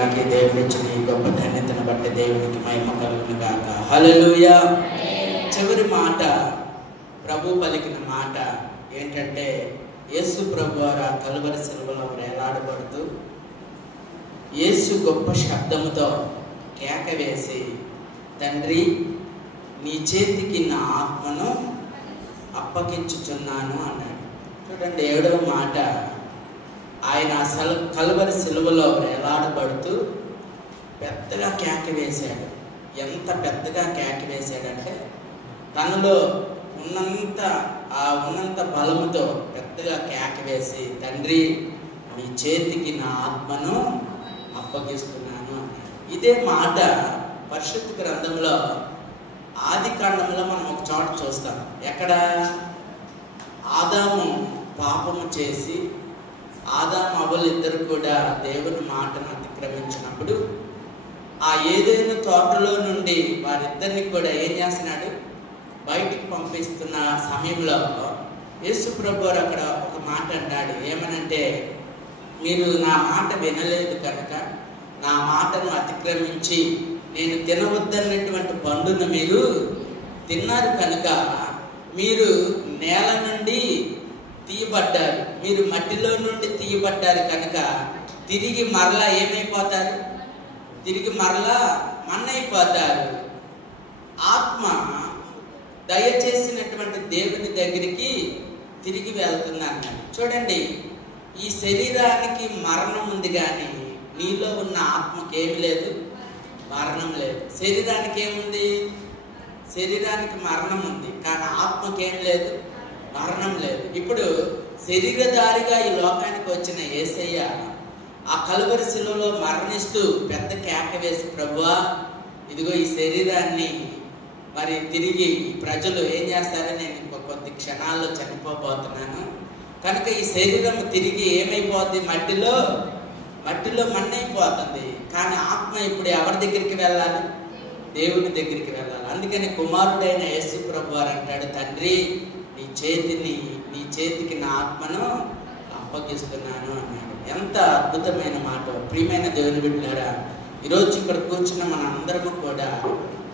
దేవుడిచ్చిన ఈ గొప్ప ధన్యతను బట్టి దేవునికి మహిమ కలుగును గాక. హల్లెలూయా. చివరి మాట ప్రభు పలికిన మాట ఏంటంటే, యేసు ప్రభు వారు ఆ కలువరి శిలువలో వేలాడబడుతూ యేసు గొప్ప శబ్దముతో కేక వేసి, తండ్రి నీ చేతికి నా ఆత్మను అప్పగించుచున్నాను అన్నాడు. చూడండి, 7వ మాట, ఆయన కలువరి శిలువలో వేలాడబడుతూ పెద్దగా కేక వేశాడు. ఎంత పెద్దగా కేక వేశాడంటే, తనలో ఉన్నంత బలముతో పెద్దగా కేక వేసి, తండ్రి నీ చేతికి నా ఆత్మను అప్పగిస్తున్నాను అన్నాడు. ఇదే మాట పరిశుద్ధ గ్రంథంలో ఆది కాండంలో మనం ఒక చోట చూస్తాం. ఎక్కడ? ఆదాము పాపము చేసి ఆదాము అవ్వలు ఇద్దరు కూడా దేవుని మాటను అతిక్రమించినప్పుడు ఆ ఏదైనా తోటలో నుండి వారిద్దరిని కూడా ఏం చేస్తున్నాడు? బయటికి పంపిస్తున్న సమయంలో యేసు ప్రభు అక్కడ ఒక మాట అన్నాడు. ఏమనంటే, మీరు నా మాట వినలేదు కనుక, నా మాటను అతిక్రమించి నేను తినవద్దన్నటువంటి పండును మీరు తిన్నారు కనుక మీరు నేల నుండి తీయబడ్డారు, మీరు మట్టిలో నుండి తీయబడ్డారు కనుక తిరిగి మరలా ఏమైపోతారు? తిరిగి మరలా మన్నైపోతారు. ఆత్మ దయచేసినటువంటి దేవుని దగ్గరికి తిరిగి వెళ్తున్నాను. చూడండి, ఈ శరీరానికి మరణం ఉంది కానీ నీలో ఉన్న ఆత్మకి ఏమి లేదు, మరణం లేదు. శరీరానికి ఏముంది? శరీరానికి మరణం ఉంది, కానీ ఆత్మకి ఏం లేదు, మరణం లేదు. ఇప్పుడు శరీరధారిగా ఈ లోకానికి వచ్చిన యేసయ్య ఆ కలువరి శిలువలో మరణిస్తూ పెద్ద కేక వేసి, ప్రభువా ఇదిగో ఈ శరీరాన్ని మరి తిరిగి ప్రజలు ఏం చేస్తారో, నేను కొద్ది క్షణాల్లో చనిపోబోతున్నాను కనుక ఈ శరీరం తిరిగి ఏమైపోతుంది? మట్టిలో మన్నైపోతుంది. కానీ ఆత్మ ఇప్పుడు ఎవరి దగ్గరికి వెళ్ళాలి? దేవుని దగ్గరికి వెళ్ళాలి. అందుకని కుమారుడైన యేసు ప్రభు వారు అంటాడు, తండ్రి నీ చేతికి నా ఆత్మను అప్పగిస్తున్నాను అన్నాడు. ఎంత అద్భుతమైన మాట! ప్రియమైన దేవుని బిడ్డలారా, ఈరోజు ఇక్కడ కూర్చున్న మన అందరము కూడా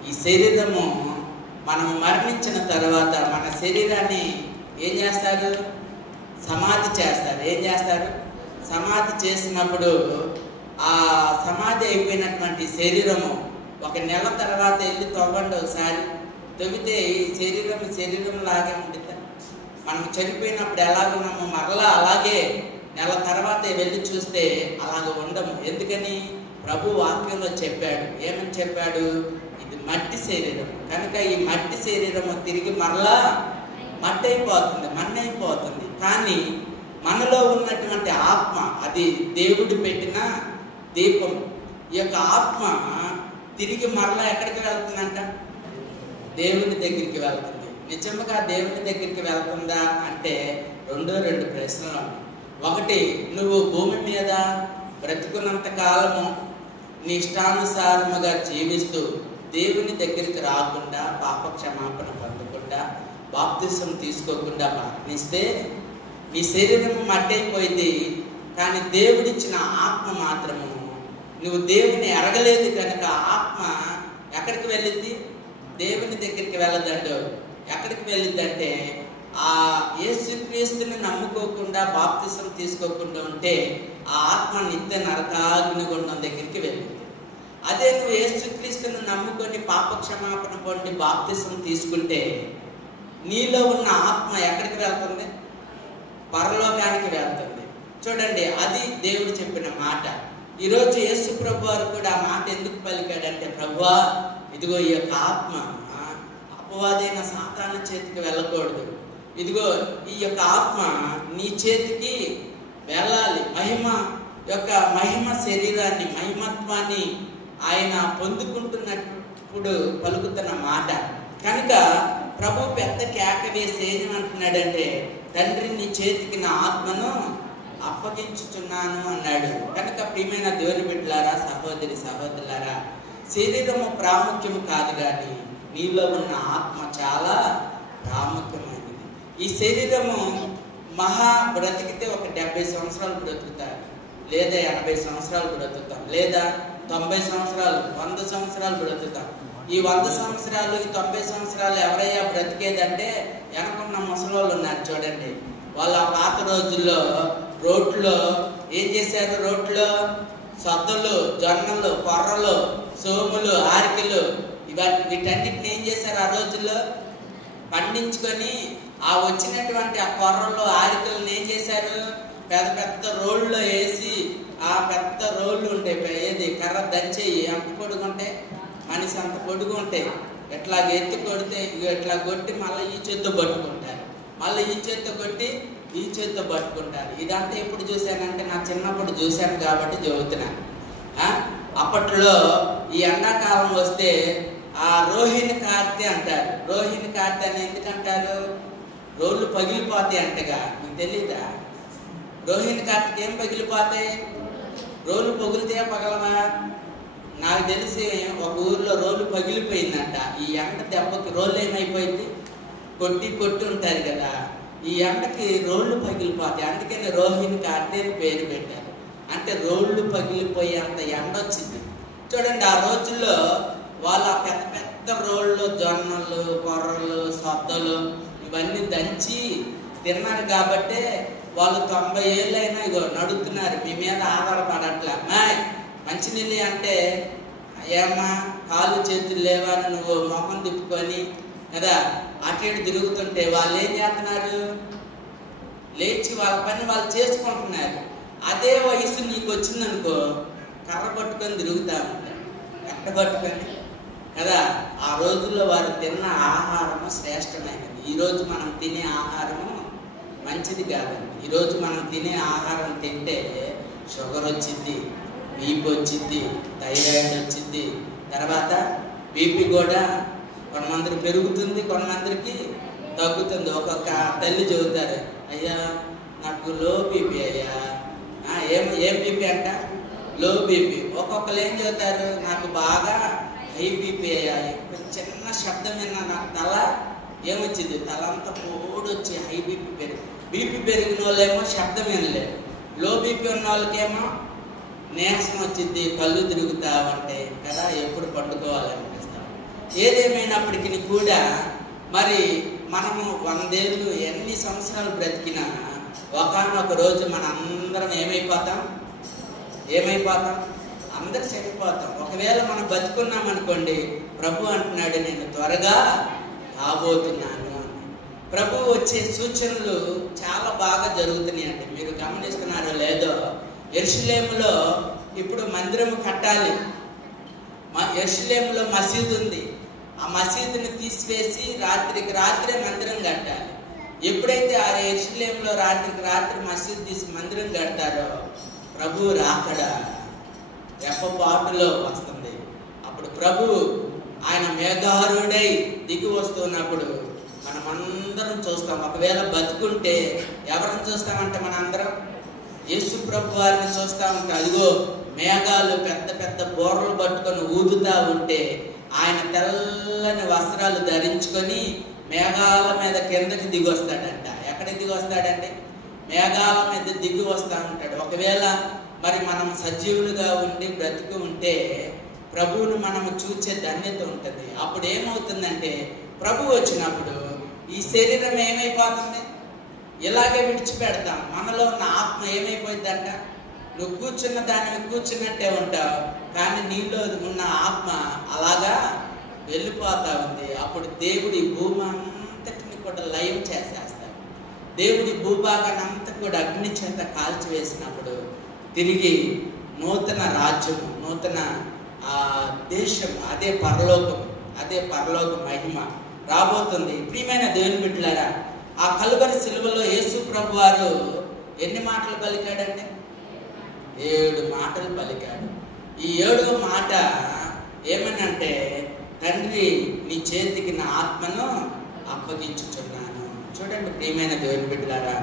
ఈ శరీరము మనం మరణించిన తర్వాత మన శరీరాన్ని ఏం చేస్తారు? సమాధి చేస్తారు. ఏం చేస్తారు? సమాధి చేసినప్పుడు ఆ సమాధి అయిపోయినటువంటి శరీరము ఒక నెల తర్వాత వెళ్ళి తవ్వండి, ఒకసారి తవ్వితే ఈ శరీరం లాగే ఉంటుంది. మనం చనిపోయినప్పుడు ఎలాగున్నామో మరలా అలాగే నెల తర్వాత వెళ్ళి చూస్తే అలాగ ఉండము. ఎందుకని? ప్రభు వాక్యంలో చెప్పాడు. ఏమని చెప్పాడు? ఇది మట్టి శరీరం కనుక ఈ మట్టి శరీరము తిరిగి మరలా మట్టి అయిపోతుంది, మన్నైపోతుంది. కానీ మనలో ఉన్నటువంటి ఆత్మ, అది దేవుడు పెట్టిన దీపం. ఈ యొక్క ఆత్మ తిరిగి మరలా ఎక్కడికి వెళ్తుందంట? దేవుని దగ్గరికి వెళ్తుంది. నిజంగా దేవుని దగ్గరికి వెళ్తుందా అంటే రెండు ప్రశ్నలు. ఒకటి, నువ్వు భూమి మీద బ్రతుకున్నంత కాలము నీ ఇష్టానుసారముగా జీవిస్తూ దేవుని దగ్గరికి రాకుండా, పాప క్షమాపణ పొందకుండా, బాప్తిసం తీసుకోకుండా మరణిస్తే నీ శరీరం మట్టయిపోయింది. కానీ దేవుడిచ్చిన ఆత్మ మాత్రము నువ్వు దేవుని ఎరగలేదు కనుక ఆత్మ ఎక్కడికి వెళ్ళింది? దేవుని దగ్గరికి వెళ్ళదండు. ఎక్కడికి వెళ్ళిందంటే, ఆ యేసుక్రీస్తుని నమ్ముకోకుండా బాప్తిసం తీసుకోకుండా ఉంటే ఆ ఆత్మ నిత్య నరకాగ్నిగుండం దగ్గరికి వెళ్ళింది. అదే నువ్వు యేసుక్రీస్తుని నమ్ముకొని పాప క్షమాపణ పొంది బాప్తిసం తీసుకుంటే నీలో ఉన్న ఆత్మ ఎక్కడికి వెళ్తుంది? పరలోకానికి వెళ్తుంది. చూడండి, అది దేవుడు చెప్పిన మాట. ఈరోజు యేసు ప్రభు వారు కూడా ఆ మాట ఎందుకు పలికాడంటే, ప్రభువా ఇదిగో ఈ యొక్క ఆత్మ అపవాదైన సాతాను చేతికి వెళ్ళకూడదు. ఇదిగో ఈ యొక్క ఆత్మ నీ చేతికి వెళ్ళాలి. మహిమ శరీరాన్ని, మహిమత్వాన్ని ఆయన పొందుకుంటున్నప్పుడు పలుకుతున్న మాట కనుక ప్రభు పెద్ద కేక వేసి ఏమంటున్నాడంటే, తండ్రి నీ చేతికి నా ఆత్మను అప్పగించుచున్నాను అన్నాడు. కనుక ప్రియమైన దేవుని బిడ్డలారా, సహోదరులారా, శరీరము ప్రాముఖ్యము కాదు కానీ నీలో ఉన్న ఆత్మ చాలా ప్రాముఖ్యమైనది. ఈ శరీరము బ్రతికితే ఒక 70 సంవత్సరాలు బ్రతుకుతారు. లేదా 80 సంవత్సరాలు బ్రతుకుతాం, లేదా 90 సంవత్సరాలు, 100 సంవత్సరాలు బ్రతుకుతాం. ఈ 100 సంవత్సరాలు, ఈ 90 సంవత్సరాలు ఎవరయ్యా బ్రతికేదంటే వెనకున్న ముసలోళ్ళు ఉన్నారు చూడండి. వాళ్ళు ఆ పాత రోజుల్లో రోడ్లో ఏం చేశారు? రోడ్లో సద్దలు, జొన్నలు, కొర్రలు, సోములు, ఆరికలు వీటన్నిటిని ఏం చేశారు? ఆ రోజుల్లో పండించుకొని ఆ వచ్చినటువంటి ఆ కొర్రలు, ఆరికలను ఏం చేశారు? పెద్ద పెద్ద రోడ్లో వేసి, ఆ పెద్ద రోడ్లు ఉంటాయి, ఏది కర్ర దంచేయి అంత పొడుగు ఉంటాయి, మనిషి అంత పొడుగు ఉంటాయి. ఎట్లా ఎత్తి కొడితే ఇట్లా కొట్టి మళ్ళీ ఈ చేత్తో పట్టుకుంటారు, మళ్ళీ ఈ చేత్తో కొట్టి ఈ చేత్తో పట్టుకుంటారు. ఇదంతా ఎప్పుడు చూశానంటే నా చిన్నప్పుడు చూశాను కాబట్టి చెబుతున్నాను. అప్పట్లో ఈ ఎండాకాలం వస్తే ఆ రోహిణి కార్తె అంటారు. రోహిణి కార్తె అని ఎందుకంటారు? రోళ్ళు పగిలిపోతాయి అంటగా, మీకు తెలీదా? రోహిణి కార్తెకి ఏం పగిలిపోతాయి? రోళ్ళు పగులితే పగలవా? నాకు తెలిసి ఒక ఊర్లో రోళ్ళు పగిలిపోయిందంట. ఈ ఎండ దెబ్బకి రోళ్ళు ఏమైపోయింది? కొట్టి ఉంటారు కదా, ఈ ఎండకి రోళ్ళు పగిలిపోతాయి. అందుకని రోహిణి కార్తె అని పేరు పెట్టారు. అంటే రోళ్ళు పగిలిపోయేంత ఎండ వచ్చింది చూడండి. ఆ రోజుల్లో వాళ్ళు ఆ పెద్ద పెద్ద రోళ్ళు, జొన్నలు, కొర్రలు, సద్దలు ఇవన్నీ దంచి తిన్నారు కాబట్టి వాళ్ళు 90 ఏళ్ళైనా ఇగో నడుస్తున్నారు, మీ మీద ఆధారపడట్లా. మంచినీళ్ళు అంటే ఏమ్మా కాళ్ళు చేతులు లేవని నువ్వు మొహం తిప్పుకొని కదా అటు ఇటు తిరుగుతుంటే వాళ్ళు ఏం చేస్తున్నారు? లేచి వాళ్ళ పని వాళ్ళు చేసుకుంటున్నారు. అదే వయసు నీకు వచ్చిందనుకో, కర్ర పట్టుకొని తిరుగుతా ఉంటారు, కట్ట పట్టుకొని కదా. ఆ రోజుల్లో వారు తిన్న ఆహారము శ్రేష్టమైనది. ఈరోజు మనం తినే ఆహారము మంచిది కాదండి. ఈరోజు మనం తినే ఆహారం తింటే షుగర్ వచ్చింది, బీపీ వచ్చింది, థైరాయిడ్ వచ్చింది, తర్వాత బీపీ కూడా కొంతమందికి పెరుగుతుంది, కొంతమందికి తగ్గుతుంది. ఒక్కొక్క తల్లి చెబుతారు, అయ్యా నాకు లో బీపీ అయ్యా. ఏం బీపీ అంట? Low BP. ఒక్కొక్కరు ఏం చెబుతారు, నాకు బాగా హై బీపీ అయ్యా. చిన్న శబ్దం విన్నా నాకు తల ఏమొచ్చింది? తల అంతా పోడొచ్చి హై బీపీ బీపీ పెరిగిన వాళ్ళేమో శబ్దం వినలేరు. లో బీపీ ఉన్న వాళ్ళకేమో నీరసం వచ్చింది, కళ్ళు తిరుగుతా ఉంటాయి కదా, ఎప్పుడు పండుకోవాలనిపిస్తాం. ఏదేమైనప్పటికీ కూడా మరి మనము 100 ఏళ్ళు ఎన్ని సంవత్సరాలు బ్రతికినా ఒకానొక రోజు మనందరం ఏమైపోతాం? అందరు చనిపోతాం. ఒకవేళ మనం బతుకున్నాం అనుకోండి, ప్రభు అంటున్నాడు నేను త్వరగా రాబోతున్నాను. ప్రభు వచ్చే సూచనలు చాలా బాగా జరుగుతున్నాయి అండి. మీరు గమనిస్తున్నారో లేదో, యెరూషలేములో ఇప్పుడు మందిరం కట్టాలి. యెరూషలేములో మసీదు ఉంది. ఆ మసీదుని తీసివేసి రాత్రికి రాత్రే మందిరం కట్టాలి. ఎప్పుడైతే ఆ యెరూషలేములో రాత్రికి రాత్రి మసీదు తీసి మందిరం కడతారో ప్రభు రాకడ రెప్పపాటులో వస్తుంది. అప్పుడు ప్రభు ఆయన మేఘారుడై దిగి వస్తున్నప్పుడు మనమందరం చూస్తాం. ఒకవేళ బతుకుంటే ఎవరిని చూస్తామంటే మనందరం యేసు ప్రభు వారిని చూస్తూ ఉంటే, అదిగో మేఘాలు పెద్ద పెద్ద బోర్రలు పట్టుకొని ఊదుతా ఉంటే ఆయన తెల్లని వస్త్రాలు ధరించుకొని మేఘాల మీద కిందకి దిగి వస్తాడంట. ఎక్కడికి దిగి వస్తాడంటే మేఘాల మీద దిగి వస్తూ ఉంటాడు. ఒకవేళ మరి మనం సజీవులుగా ఉండి బ్రతికి ఉంటే ప్రభువును మనము చూసే ధన్యత ఉంటుంది. అప్పుడు ఏమవుతుందంటే ప్రభు వచ్చినప్పుడు ఈ శరీరం ఏమైపోతుంది? ఇలాగే విడిచిపెడతాం. మనలో ఉన్న ఆత్మ ఏమైపోయిందంట? నువ్వు కూర్చున్న దాన్ని కూర్చున్నట్టే ఉంటావు, కానీ నీలో ఉన్న ఆత్మ అలాగా వెళ్ళిపోతా ఉంది. అప్పుడు దేవుడి భూమి అంతటిని కూడా లయం చేసేస్తాడు. దేవుడి భూభాగాన్ని అంతా కూడా అగ్ని చేత కాల్చివేసినప్పుడు తిరిగి నూతన రాజ్యము, నూతన దేశం, అదే పరలోక మహిమ రాబోతుంది. ప్రియమైన దేవుని బిడ్డలారా, ఆ కలువరి సిలువలో యేసు ప్రభు వారు ఎన్ని మాటలు పలికాడంటే? 7 మాటలు పలికాడు. ఈ 7వ మాట ఏమనంటే, తండ్రి నీ చేతికి నా ఆత్మను అప్పగించుచున్నాను. చూడండి ప్రియమైన దేవుని బిడ్డలారా,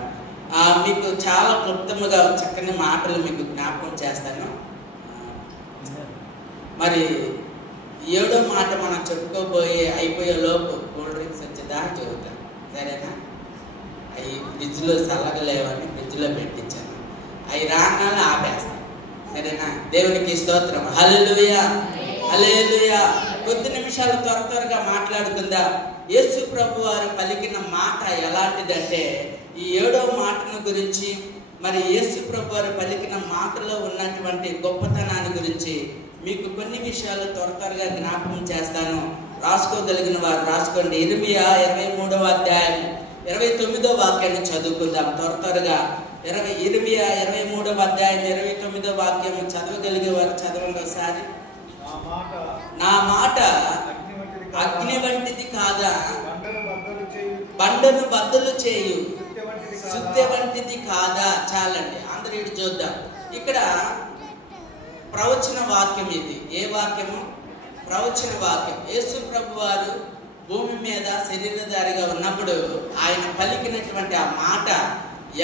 మీకు చాలా క్లుప్తముగా చక్కని మాటలు మీకు జ్ఞాపకం చేస్తాను. మరి 7వ మాట మనం అయిపోయే లోపు కూల్ డ్రింక్స్ వచ్చేదాకా చెబుతాను, సరేనా? అవి ఫ్రిడ్జ్లో చల్లగలేవని ఫ్రిడ్జ్లో పెట్టించాను. అవి రాగానే ఆపేస్తాను. సరేనా? దేవునికి స్తోత్రం. హల్లెలూయా, హల్లెలూయా. కొద్ది నిమిషాలు త్వరగా మాట్లాడుకుందాం. యేసు ప్రభు వారు పలికిన మాట ఎలాంటిదంటే, ఈ 7వ మాటను గురించి, మరి యేసు ప్రభు వారు పలికిన మాటలో ఉన్నటువంటి గొప్పతనాన్ని గురించి మీకు కొన్ని విషయాలు త్వరగా జ్ఞాపకం చేస్తాను. రాసుకోగలిగిన వారు రాసుకోండి. ఇర్మియా 23వ అధ్యాయం 29వ వాక్యాన్ని చదువుకుందాం త్వరగా. ఇర్మియా 23వ అధ్యాయం 29వ వాక్యం చదవగలిగే వారు చదవండి ఒకసారి. నా మాట అగ్ని వంటిది కాదా, బండను బద్దలు చేయు సుత్తె వంటిది కాదా. చాలండి, అందరూ ఇటు చూద్దాం. ఇక్కడ ప్రవచన వాక్యం ఇది. ఏ వాక్యము? ప్రవచన వాక్యం. యేసు ప్రభు వారు భూమి మీద శరీరధారిగా ఉన్నప్పుడు ఆయన పలికినటువంటి ఆ మాట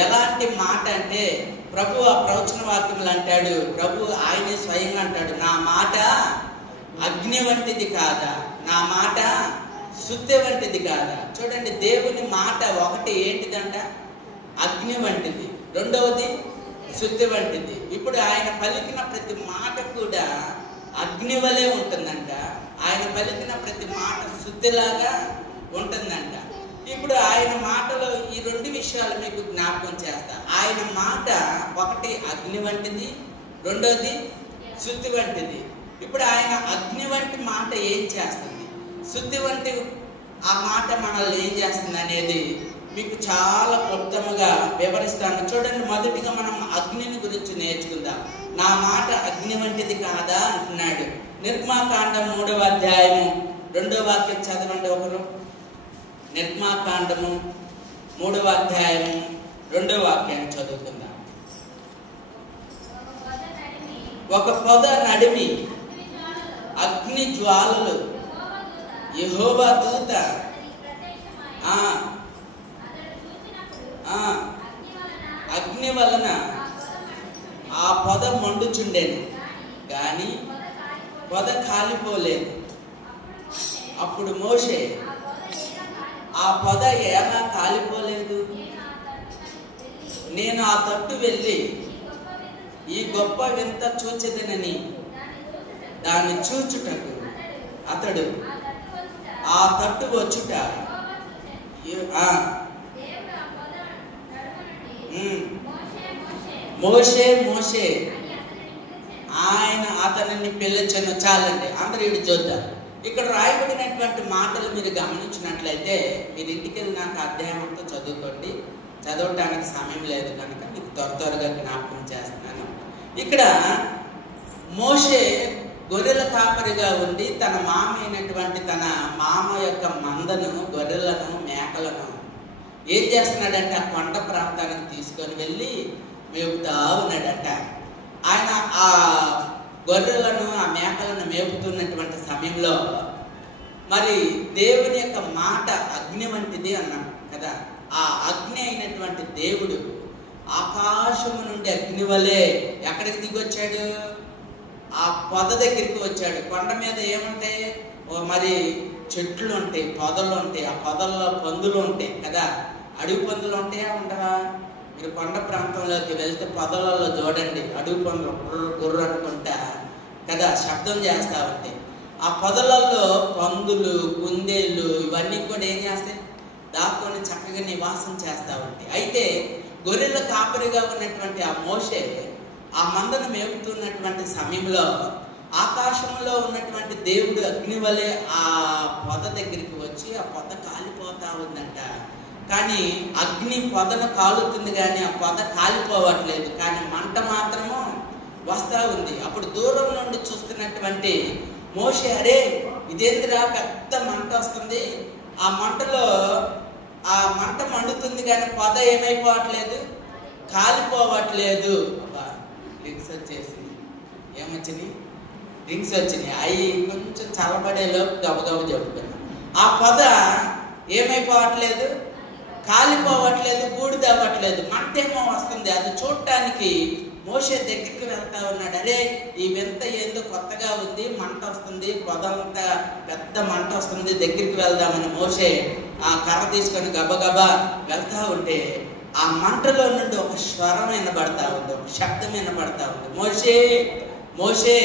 ఎలాంటి మాట అంటే, ప్రభు ఆ ప్రవచన వాక్యములు అంటాడు, ప్రభు ఆయనే స్వయంగా అంటాడు, నా మాట అగ్ని వంటిది కాదా, నా మాట సుత్తె వంటిది కాదా. చూడండి, దేవుని మాట ఒకటి ఏంటిదంట? అగ్ని వంటిది. రెండవది సుత్తె వంటిది. ఇప్పుడు ఆయన పలికిన ప్రతి మాట కూడా అగ్ని వలె ఉంటుందంట. ఆయన పలికిన ప్రతి మాట సుత్తెలాగా ఉంటుందంట. ఇప్పుడు ఆయన మాటలో ఈ 2 విషయాలు మీకు జ్ఞాపకం చేస్తా. ఆయన మాట ఒకటి అగ్ని వంటిది, రెండోది సుత్తి వంటిది. ఇప్పుడు ఆయన అగ్ని వంటి మాట ఏం చేస్తుంది, సుత్తి వంటి ఆ మాట మనల్ని ఏం చేస్తుంది అనేది మీకు చాలా క్లుప్తంగా వివరిస్తాను. చూడండి, మొదటిగా మనం అగ్నిని గురించి నేర్చుకుందాం. నా మాట అగ్ని వంటిది కాదా అంటున్నాడు. నిర్గమాకాండం 3వ అధ్యాయము 2వ వాక్యం చదవండి ఒకరు. నిర్గమాకాండము 3వ అధ్యాయము 2వ వాక్యాన్ని చదువుకుందాం. ఒక పొద నడిమి అగ్ని జ్వాలలు యెహోవా దూత అగ్ని వలన ఆ పొద మండుచుండేను, కానీ పొద కాలిపోలేదు. అప్పుడు మోషే, ఆ పొద ఎలా కాలిపోలేదు, నేను ఆ తట్టు వెళ్ళి ఈ గొప్ప వింత చూచెదనని దాన్ని చూచుటకు అతడు ఆ తట్టు వచ్చుట. మోషే మోషే ఆయన అతనిని పిలిచెను. చాలండి, అందరూ ఇటు చూద్దాం. ఇక్కడ రాయబడినటువంటి మాటలు మీరు గమనించినట్లయితే, మీరు ఇంటికి వెళ్ళినాక అధ్యాయం అంతా చదువుకోండి. చదవటానికి సమయం లేదు కనుక మీకు త్వరగా జ్ఞాపకం చేస్తున్నాను. ఇక్కడ మోషే గొర్రెల కాపరిగా ఉండి తన మామ అయినటువంటి తన మామ యొక్క మందను, గొర్రెలను, మేకలను ఏం చేస్తున్నాడంటే ఆ కొండ ప్రాంతానికి తీసుకొని వెళ్ళి మేపుతా ఉన్నాడట. ఆయన ఆ గొర్రెలను, ఆ మేకలను మేపుతున్నటువంటి సమయంలో మరి దేవుని యొక్క మాట అగ్ని వంటిది అన్నాం కదా. ఆ అగ్ని అయినటువంటి దేవుడు ఆకాశము నుండి అగ్ని వలె ఎక్కడికి దిగొచ్చాడు? ఆ పొద దగ్గరికి వచ్చాడు. కొండ మీద ఏముంటాయి? మరి చెట్లు ఉంటాయి, పొదలు ఉంటాయి. ఆ పొదల్లో పందులు ఉంటాయి కదా. అడవి పందులు ఉంటాయా, ఉండవా? మీరు కొండ ప్రాంతంలోకి వెళ్తే పొదలలో చూడండి, అడవి పందులు గుర్రు అనుకుంటా కదా శబ్దం చేస్తూ ఉంటాయి. ఆ పొదలలో పందులు, కుందేళ్ళు ఇవన్నీ కూడా ఏం చేస్తాయి? దాక్కొని చక్కగా నివాసం చేస్తూ ఉంటాయి. అయితే గొర్రెల కాపరిగా ఉన్నటువంటి ఆ మోషే ఆ మందను మేపుతున్నటువంటి సమయంలో ఆకాశంలో ఉన్నటువంటి దేవుడు అగ్ని వలె ఆ పొద దగ్గరికి వచ్చి ఆ పొద కాలిపోతా ఉందంట. కానీ అగ్ని పొదను కాలుతుంది, కానీ ఆ పొద కాలిపోవట్లేదు, కానీ మంట మాత్రము వస్తూ ఉంది. అప్పుడు దూరం నుండి చూస్తున్నటువంటి మోషే, అరే ఇదేందిరా పెద్ద మంట వస్తుంది, ఆ మంటలో ఆ మంట మండుతుంది కానీ పొద ఏమైపోవట్లేదు, కాలిపోవట్లేదు. డ్రింక్స్ వచ్చేసింది. ఏమొచ్చినాయి? డ్రింక్స్ వచ్చినాయి. అవి కొంచెం చల్లబడేలోపు గబగబ చెప్పుకున్నాం. ఆ పొద ఏమైపోవట్లేదు, కాలిపోవట్లేదు, బూడిదవ్వట్లేదు, మంట ఏమో వస్తుంది. అది చూడటానికి మోషే దగ్గరికి వెళ్తా ఉన్నాడు. అరే ఈ వింత ఏందో కొత్తగా ఉంది, మంట వస్తుంది, పొద అంతా పెద్ద మంట వస్తుంది, దగ్గరికి వెళ్దామని మోషే ఆ కర్ర తీసుకొని గబగబా వెళ్తా ఉంటే ఆ మంటలో నుండి ఒక స్వరం వినబడతా ఉంది, ఒక శబ్దం వినబడతా ఉంది. మోషే మోషే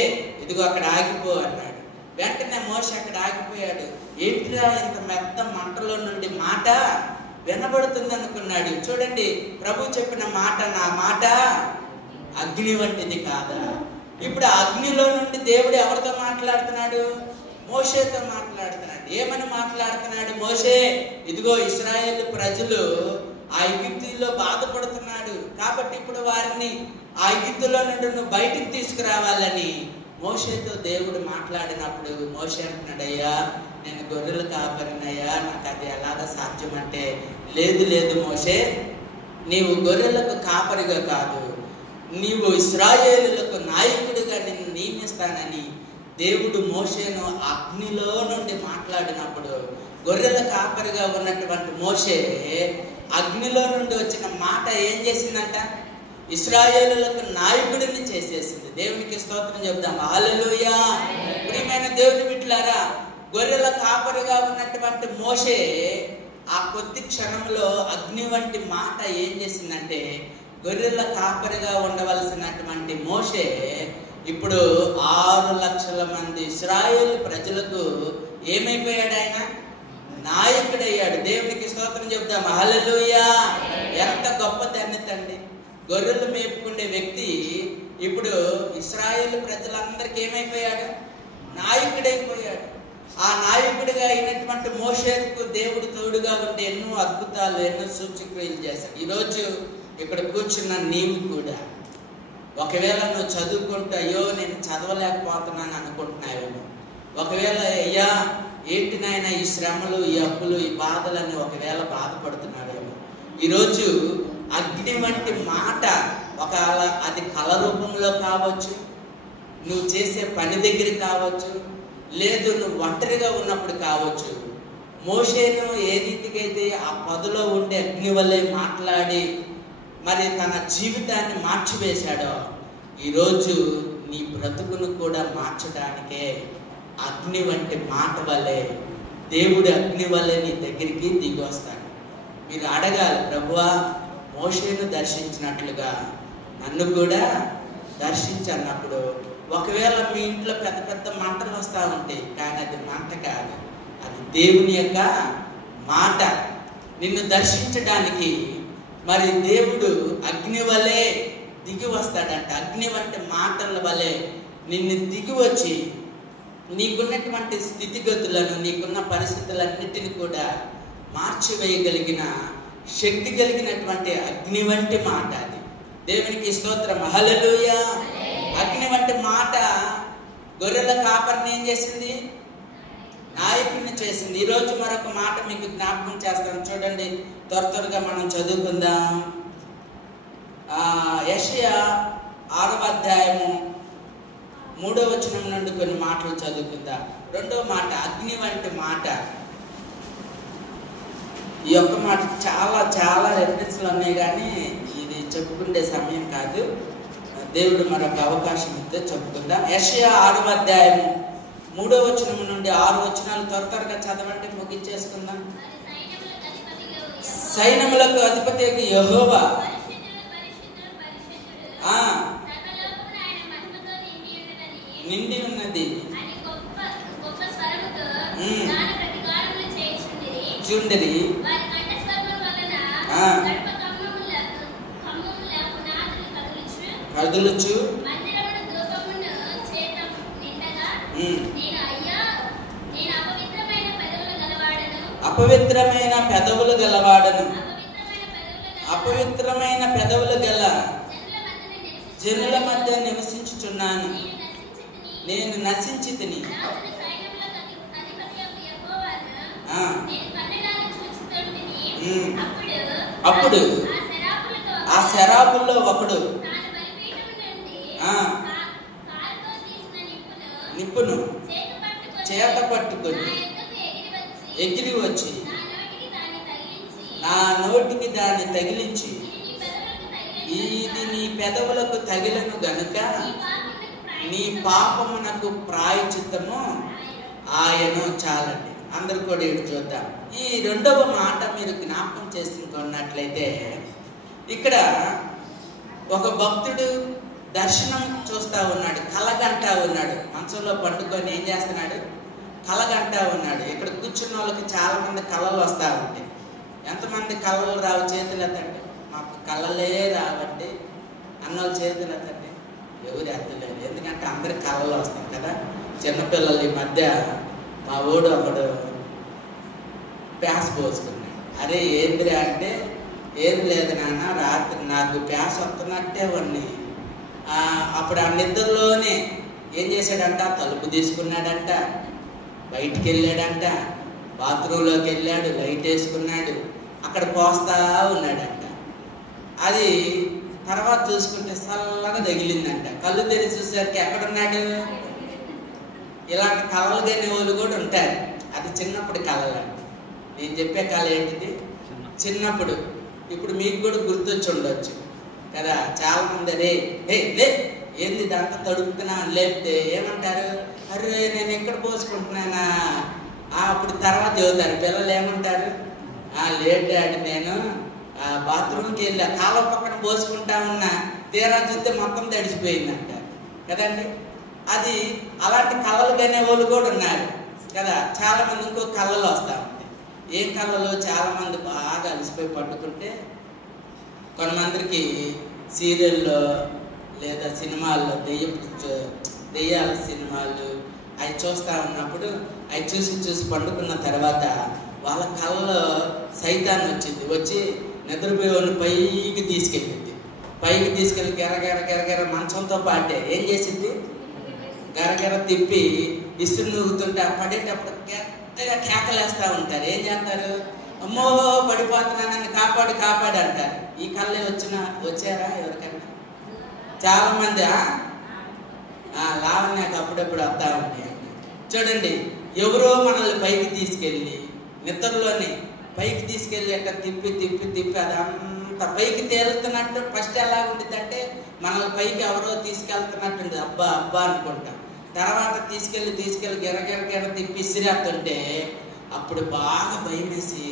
ఇదిగో అక్కడ ఆగిపో అన్నాడు. వెంటనే మోషే అక్కడ ఆగిపోయాడు. ఏంటిరా ఇంత పెద్ద మంటలో నుండి మాట వినబడుతుంది అనుకున్నాడు. చూడండి, ప్రభు చెప్పిన మాట, నా మాట అగ్ని వంటిది కాదా. ఇప్పుడు అగ్నిలో నుండి దేవుడు ఎవరితో మాట్లాడుతున్నాడు? మోషేతో మాట్లాడుతున్నాడు. ఏమని మాట్లాడుతున్నాడు? మోషే, ఇదిగో ఇశ్రాయేలు ప్రజలు ఆ ఐగుప్తులో బాధపడుతున్నాడు, కాబట్టి ఇప్పుడు వారిని ఆ ఐగుప్తులో నుండి నువ్వు బయటికి తీసుకురావాలని మోషేతో దేవుడు మాట్లాడినప్పుడు మోషే అంటున్నాడు, అయ్యా నేను గొర్రెల కాపరినయ్యా, నాకు అది ఎలాగ సాధ్యం అంటే, లేదు మోషే, నీవు గొర్రెలకు కాపరిగా కాదు, నీవు ఇశ్రాయేలులకు నాయకుడిగా నిన్ను నియమిస్తానని దేవుడు మోషేను అగ్నిలో నుండి మాట్లాడినప్పుడు గొర్రెల కాపరిగా ఉన్నటువంటి మోషే అగ్నిలో నుండి వచ్చిన మాట ఏం చేసిందంట? ఇశ్రాయేలులకు నాయకుడిని చేసేసింది. దేవునికి స్తోత్రం చెప్దాం. హల్లెలూయా. ప్రియమైన దేవుని బిడ్డలారా, గొర్రెల కాపరిగా ఉన్నటువంటి మోషే ఆ కొద్ది క్షణంలో అగ్ని వంటి మాట ఏం చేసిందంటే, గొర్రెల కాపరిగా ఉండవలసినటువంటి మోషే ఇప్పుడు 6 లక్షల మంది ఇశ్రాయేలు ప్రజలకు ఏమైపోయాడు? ఆయన నాయకుడయ్యాడు. దేవునికి స్తోత్రం చెప్దాం. హల్లెలూయా. ఎంత గొప్ప ధన్యత అండి. గొర్రెలు మేపుకునే వ్యక్తి ఇప్పుడు ఇశ్రాయేలు ప్రజలందరికీ ఏమైపోయాడు? నాయకుడైపోయాడు. ఆ నాయకుడిగా అయినటువంటి మోషేకు దేవుడు తోడుగా ఉంటే ఎన్నో అద్భుతాలు, ఎన్నో సూచక్రియలు చేశాడు. ఈరోజు ఇక్కడ కూర్చున్న నీవు కూడా ఒకవేళ నువ్వు చదువుకుంటూ అయ్యో నేను చదవలేకపోతున్నాను అనుకుంటున్నావేమో, ఒకవేళ అయ్యా ఏంటి నాయన ఈ శ్రమలు, ఈ అప్పులు, ఈ బాధలని ఒకవేళ బాధపడుతున్నావేమో, ఈరోజు అగ్ని వంటి మాట, ఒకవేళ అది కళ రూపంలో కావచ్చు, నువ్వు చేసే పని దగ్గర కావచ్చు, లేదు నువ్వు ఒంటరిగా ఉన్నప్పుడు కావచ్చు. మోషేను ఏ రీతికైతే ఆ పదులో ఉండే అగ్ని వల్లే మాట్లాడి మరి తన జీవితాన్ని మార్చివేశాడో, ఈరోజు నీ బ్రతుకును కూడా మార్చడానికే అగ్ని వంటి మాట వల్లే దేవుడు అగ్ని వల్లే నీ దగ్గరికి దిగి వస్తాడు. మీరు అడగాలి, ప్రభువా మోషేను దర్శించినట్లుగా నన్ను కూడా దర్శించన్నప్పుడు, ఒకవేళ మీ ఇంట్లో పెద్ద పెద్ద మంటలు వస్తూ ఉంటాయి, కానీ అది మంట కాదు, అది దేవుని యొక్క మాట. నిన్ను దర్శించడానికి మరి దేవుడు అగ్ని వలె దిగి వస్తాడంట. అగ్ని వంటి మాటల వలె నిన్ను దిగి వచ్చి నీకున్నటువంటి స్థితిగతులను, నీకున్న పరిస్థితులన్నిటిని కూడా మార్చివేయగలిగిన శక్తి కలిగినటువంటి అగ్ని వంటి మాట అది. దేవునికి స్తోత్రం. హల్లెలూయా. అగ్ని వంటి మాట గొర్రెల కాపరిని ఏం చేసింది? నాయకుడిని చేసింది. ఈరోజు మరొక మాట మీకు జ్ఞాపకం చేస్తాను, చూడండి, త్వరగా మనం చదువుకుందాం. యెషయా 6వ అధ్యాయము 3వ వచనం నుండి కొన్ని మాటలు చదువుకుందాం. 2వ మాట అగ్ని వంటి మాట. ఈ యొక్క మాట చాలా చాలా రెఫరెన్స్లు ఉన్నాయి, కానీ ఇది చెప్పుకునే సమయం కాదు. దేవుడు మరొక అవకాశం ఇస్తే చెప్పుకుందాం. యెషయా 6వ అధ్యాయము 3వ వచనం నుండి 6 వచనాలు త్వరగా చదవండి, ముగించేసుకుందాం. సైన్యములకు అధిపతి యెహోవా నిండి ఉన్నది చూండిరి. కదులుచు అపవిత్రమైన పెదవులు గలవాడను, అపవిత్రమైన పెదవులు గల జనుల మధ్య నివసించుచున్నాను, నేను నశించి తిని. అప్పుడు ఆ శరాబుల్లో ఒకడు నిప్పును చేత పట్టుకొని ఎగిరి వచ్చి నా నోటికి దాన్ని తగిలించి, ఇది నీ పెదవులకు తగిలను గనుక నీ పాపమునకు ప్రాయచిత్తము ఆయన. చాలండి, అందరు కూడా ఇటు చూద్దాం. ఈ 2వ మాట మీరు జ్ఞాపకం చేసుకున్నట్లయితే, ఇక్కడ ఒక భక్తుడు దర్శనం చూస్తా ఉన్నాడు, కలగంటా ఉన్నాడు. మంచంలో పండుకొని ఏం చేస్తున్నాడు? కలగంటా ఉన్నాడు. ఇక్కడ కూర్చున్న వాళ్ళకి చాలా మంది కళలు వస్తూ ఉంటాయి. ఎంతమంది కళలు రావు? చేతులు ఎత్తండి. మాకు కళలే రావండి అన్నోళ్ళు చేతులు ఎత్తండి. ఎవరు ఎత్తలేదు, ఎందుకంటే అందరికి కళలు వస్తాయి కదా. చిన్నపిల్లలు ఈ మధ్య మా ఊడు ఒకడు ప్యాస్ పోసుకున్నాడు. అరే ఏంద్రా అంటే, ఏం లేదు నాన్న, రాత్రి నాకు ప్యాస్ వస్తున్నట్టే ఉన్నాయి. అప్పుడు ఆ నిద్రలోనే ఏం చేశాడంట? తలుపు తీసుకున్నాడంట, బయటికి వెళ్ళాడంట, బాత్రూంలోకి వెళ్ళాడు, లైట్ వేసుకున్నాడు, అక్కడ పోస్తా ఉన్నాడంట. అది తర్వాత చూసుకుంటే చల్లగా తగిలిందంట. కళ్ళు తెరిచి చూసేసరికి ఎక్కడున్నాడు? ఇలాంటి కళలు కాని వాళ్ళు కూడా ఉంటారు. అది చిన్నప్పుడు కళలు. నేను చెప్పే కళ ఏంటిది? చిన్నప్పుడు. ఇప్పుడు మీకు కూడా గుర్తొచ్చి ఉండొచ్చు కదా. చాలా మంది అరే లే ఏంది దాంట్లో తడుపుతున్నా అని లేపితే ఏమంటారు? అరే నేను ఎక్కడ పోసుకుంటున్నానా? అప్పుడు తర్వాత చదువుతారు పిల్లలు. ఏమంటారు? లేట్ డాడీ, నేను బాత్రూమ్కి వెళ్ళా, కాలువ పక్కన పోసుకుంటా ఉన్నా, తీరా చూస్తే మొత్తం తడిసిపోయిందంట కదండి. అది అలాంటి కళలు కనే వాళ్ళు కూడా ఉన్నారు కదా. చాలా మంది ఇంకో కళలు వస్తూ ఉంటాయి. ఏం కళలు? చాలా మంది బాగా అలసిపోయి పట్టుకుంటే కొంతమందికి సీరియల్లో లేదా సినిమాల్లో దెయ్యాల సినిమాలు అవి చూస్తూ ఉన్నప్పుడు అవి చూసి పండుకున్న తర్వాత వాళ్ళ కళ్ళలో సైతాన్ని వచ్చి నిద్రపోయేవాళ్ళు పైకి తీసుకెళ్ళింది. పైకి తీసుకెళ్ళి గెరగెర మంచంతో పాటే ఏం చేసింది? గరగర తిప్పి ఇసురు నూగుతుంటే పడేటప్పుడు గట్టిగా కేకలేస్తూ ఉంటారు. ఏం చేస్తారు? అమ్మో పడిపోతున్నానని కాపాడు అంటారు. ఈ కళ్ళే వచ్చారా ఎవరికైనా? చాలా మంది లావణ్యకు అప్పుడప్పుడు వస్తూ ఉంటాయి. చూడండి, ఎవరో మనల్ని పైకి తీసుకెళ్ళి నిద్రలోనే పైకి తీసుకెళ్ళి అక్కడ తిప్పి అదంతా పైకి తేలుతున్నట్టు. ఫస్ట్ ఎలా ఉంటుంది అంటే మనల్ని పైకి ఎవరో తీసుకెళ్తున్నట్టుంది, అబ్బా అనుకుంటాం. తర్వాత తీసుకెళ్ళి గెర తిప్పి ఇసిరేస్తుంటే అప్పుడు బాగా భయం వేసి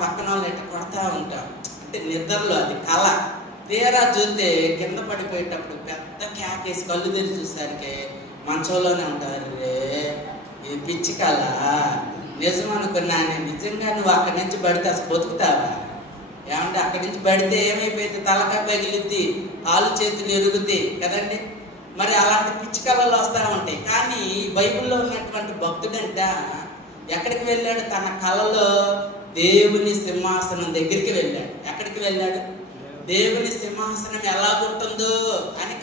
పక్కన వాళ్ళు ఎట్లా కొడతా ఉంటాం. అంటే నిద్రలో అది కళ. తీరా చూస్తే కింద పడిపోయేటప్పుడు పెద్ద కేకేసి కళ్ళు తెరిచి చూసరికి మంచంలోనే ఉంటారు. రే ఇది పిచ్చి కళ, నిజం అనుకున్నాను. నిజంగా నువ్వు అక్కడి నుంచి పడితే అసలు బతుకుతావా? ఏమంటే అక్కడి నుంచి పడితే ఏమైపోయింది? తలకాయ పగిలిద్ది, కాలు చేతులు ఎరుగుతాయి కదండి. మరి అలాంటి పిచ్చి కళలు వస్తూ ఉంటాయి. కానీ బైబిల్లో ఉన్నటువంటి భక్తుడంట ఎక్కడికి వెళ్ళాడు? తన కళలో దేవుని సింహాసనం దగ్గరికి వెళ్ళాడు. ఎక్కడికి వెళ్ళాడు? దేవుని సింహాసనం ఎలాగుంటుందో అని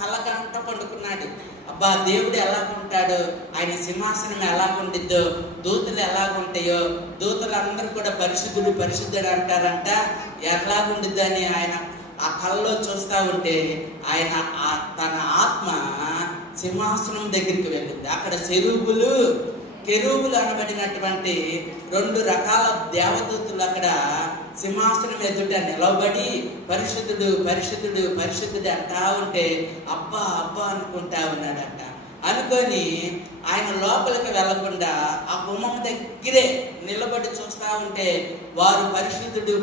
కళ్ళకంట పండుకున్నాడు. అబ్బా దేవుడు ఎలాగుంటాడు, ఆయన సింహాసనం ఎలాగుండిద్దో, దూతలు ఎలాగుంటాయో, దూతలందరూ కూడా పరిశుద్ధుడు అంటారంట. ఎలాగుండిద్దో అని ఆయన ఆ కళ్ళలో చూస్తూ ఉంటే ఆయన తన ఆత్మ సింహాసనం దగ్గరికి వెళ్ళింది. అక్కడ కెరూబులు అనబడినటువంటి 2 రకాల దేవదూతలు అక్కడ సింహాసనం ఎదుట నిలబడి పరిశుద్ధుడు అంటా ఉంటే అబ్బా అనుకుంటా ఉన్నాడంట. అనుకొని ఆయన లోపలికి వెళ్లకుండా ఆ గుమ్మం దగ్గరే నిలబడి చూస్తా ఉంటే వారు పరిశుద్ధుడు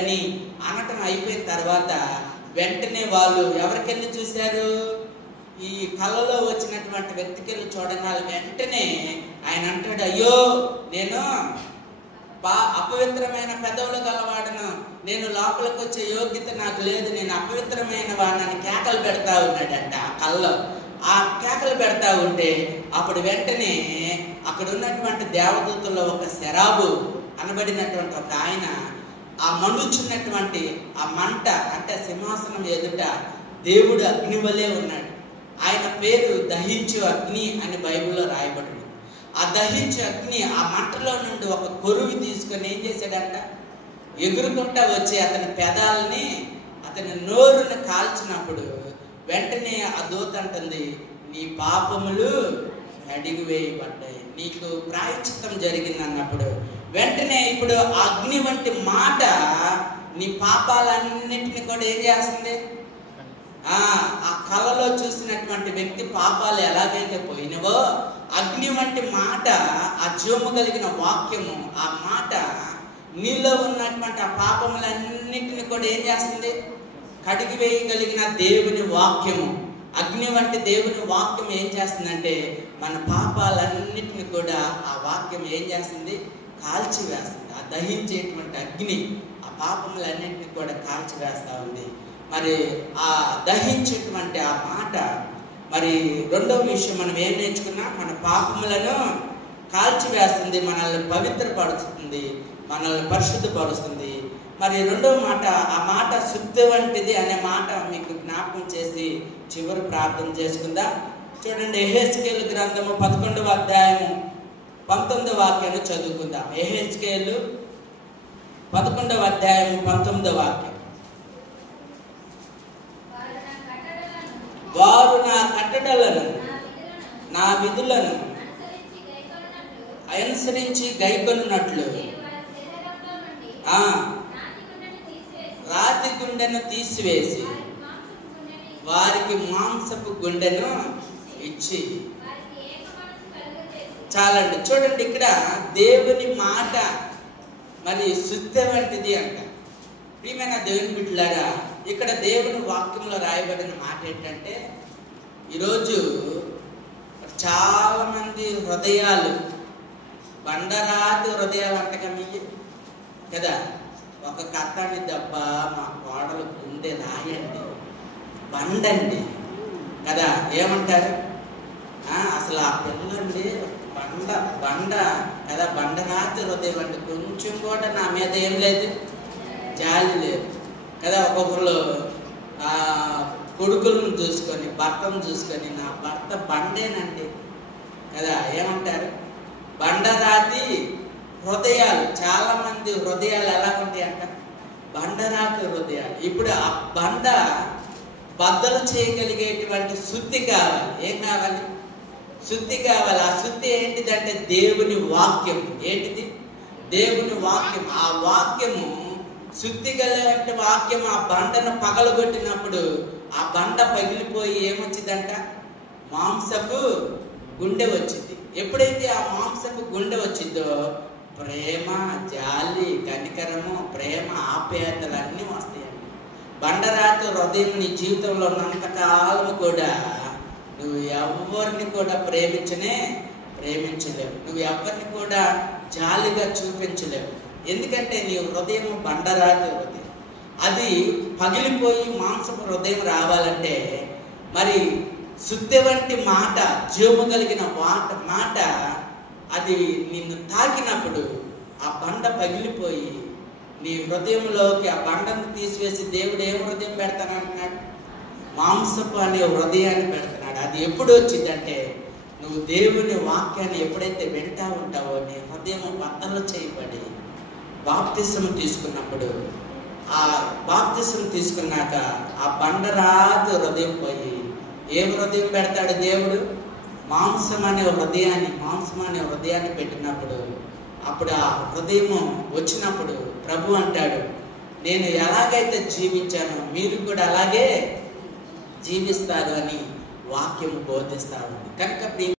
అని అనటం అయిపోయిన తర్వాత వెంటనే వాళ్ళు ఎవరికెళ్ళి చూశారు? ఈ కళలో వచ్చినటువంటి వ్యక్తికెళ్ళి చూడగానే వెంటనే ఆయన అంటాడు, అయ్యో నేను అపవిత్రమైన పెదవులు గలవాడను, నేను లోపలికి వచ్చే యోగ్యత నాకు లేదు, నేను అపవిత్రమైన వాడిని కేకలు పెడతా ఉన్నాడంట. ఆ కళ్ళలో ఆ కేకలు పెడతా ఉంటే అప్పుడు వెంటనే అక్కడ ఉన్నటువంటి దేవదూతల్లో ఒక శరాబు అనబడినటువంటి ఒక ఆయన ఆ మండుచున్నటువంటి ఆ మంట అంటే సింహాసనం ఎదుట దేవుడు అగ్ని వలె ఉన్నాడు. ఆయన పేరు దహించు అగ్ని అని బైబిల్లో రాయబడింది. ఆ దహించు అగ్ని ఆ మంటలో నుండి ఒక కొరువి తీసుకొని ఏం చేశాడంట? ఎగురుకుంటా వచ్చి అతని పెదాలని అతని నోరుని కాల్చినప్పుడు వెంటనే ఆ దూత అంటుంది, నీ పాపములు కడిగి వేయబడ్డాయి, నీకు ప్రాయశ్చిత్తం జరిగింది అన్నప్పుడు వెంటనే ఇప్పుడు అగ్ని వంటి మాట నీ పాపాలన్నింటినీ కూడా ఏం చేస్తుంది? ఆ కళలో చూసినటువంటి వ్యక్తి పాపాలు ఎలాగైతే పోయినవో అగ్ని వంటి మాట, ఆ జీవము కలిగిన వాక్యము, ఆ మాట నీలో ఉన్నటువంటి ఆ పాపములన్నింటినీ కూడా ఏం చేస్తుంది? కడిగి వేయగలిగిన దేవుని వాక్యము, అగ్ని వంటి దేవుని వాక్యం ఏం చేస్తుందంటే మన పాపాలన్నింటినీ కూడా ఆ వాక్యం ఏం చేస్తుంది? కాల్చివేస్తుంది. ఆ దహించేటువంటి అగ్ని ఆ పాపములన్నింటినీ కూడా కాల్చివేస్తూ ఉంది. మరి ఆ దహించేటువంటి ఆ మాట, మరి రెండవ విషయం మనం ఏం నేర్చుకున్నాం? మన పాపములను కాల్చివేస్తుంది, మనల్ని పవిత్రపరుస్తుంది, మనల్ని పరిశుద్ధపరుస్తుంది. మరి రెండవ మాట, ఆ మాట శుద్ధి వంటిది అనే మాట మీకు జ్ఞాపకం చేసి చివరి ప్రార్థన చేసుకుందాం. చూడండి, యెహెజ్కేలు గ్రంథము 11వ అధ్యాయము 19వ వాక్యాన్ని చదువుకుందాం. యెహెజ్కేలు 11వ అధ్యాయము 19వ వాక్యం. వారు నా కట్టడలను నా విధులను అనుసరించి గైకొనున్నట్లు రాతి గుండెను తీసివేసి వారికి మాంసపు గుండెను ఇచ్చి. చాలండి. చూడండి, ఇక్కడ దేవుని మాట మరి శుద్ధి వంటిది అంట. ప్రియమైన దేవుని బిడ్డలారా, ఇక్కడ దేవుని వాక్యంలో రాయబడిన మాట ఏంటంటే, ఈరోజు చాలా మంది హృదయాలు బండరాతి హృదయాలు అంటగా మీకు కదా. ఒక కత్తాని దెబ్బ మా కోడలు గుండె రాయండి, బండండి కదా, ఏమంటారు? అసలు ఆ పిల్లండి బండ కదా, బండరాతి హృదయం అంటే కొంచెం కూడా నా మీద ఏం లేదు, జాలి లేదు కదా. ఒక్కొక్కరు కొడుకులను చూసుకొని, భర్తను చూసుకొని, నా భర్త బండేనండి కదా, ఏమంటారు? బండరాతి హృదయాలు. చాలా మంది హృదయాలు ఎలా ఉంటాయి అంట? బండరాతి హృదయాలు. ఇప్పుడు ఆ బండ బద్దలు చేయగలిగేటువంటి శుద్ధి కావాలి. ఏం కావాలి? శుద్ధి కావాలి. ఆ శుద్ధి ఏంటిదంటే దేవుని వాక్యం. ఏంటిది? దేవుని వాక్యం. ఆ వాక్యము శుద్ధి కలిగిన వాక్యం ఆ బండను పగలగొట్టినప్పుడు ఆ బండ పగిలిపోయి ఏమొచ్చిందంట? మాంసపు గుండె వచ్చింది. ఎప్పుడైతే ఆ మాంసపు గుండె వచ్చిందో ప్రేమ, జాలి, కనికరము, ప్రేమ, ఆప్యాయతలు అన్నీ వస్తాయండి. బండరాతి హృదయం నీ జీవితంలో ఉన్నంతకాలం కూడా నువ్వు ఎవరిని కూడా ప్రేమించలేవు. నువ్వు ఎవరిని కూడా జాలిగా చూపించలేవు. ఎందుకంటే నీ హృదయం బండరాతి హృదయం. అది పగిలిపోయి మాంసపు హృదయం రావాలంటే మరి శుద్ధి వంటి మాట, జీవము కలిగిన మాట అది నిన్ను తాకినప్పుడు ఆ బండ పగిలిపోయి నీ హృదయంలోకి ఆ బండను తీసివేసి దేవుడు ఏ హృదయం పెడతానంటున్నాడు? మాంసపు అనే హృదయాన్ని పెడుతున్నాడు. అది ఎప్పుడు వచ్చిందంటే నువ్వు దేవుని వాక్యాన్ని ఎప్పుడైతే వింటా ఉంటావో నీ హృదయం బద్దలు చేయబడి బాప్తిసం తీసుకున్నప్పుడు, ఆ బాప్తిసం తీసుకున్నాక ఆ బండరాతి హృదయం పోయి ఏ హృదయం పెడతాడు దేవుడు? మాంసం అనే హృదయాన్ని పెట్టినప్పుడు, అప్పుడు ఆ హృదయము వచ్చినప్పుడు ప్రభు అంటాడు, నేను ఎలాగైతే జీవించానో మీరు కూడా అలాగే జీవిస్తారు అని వాక్యం బోధిస్తా ఉంది. కనుక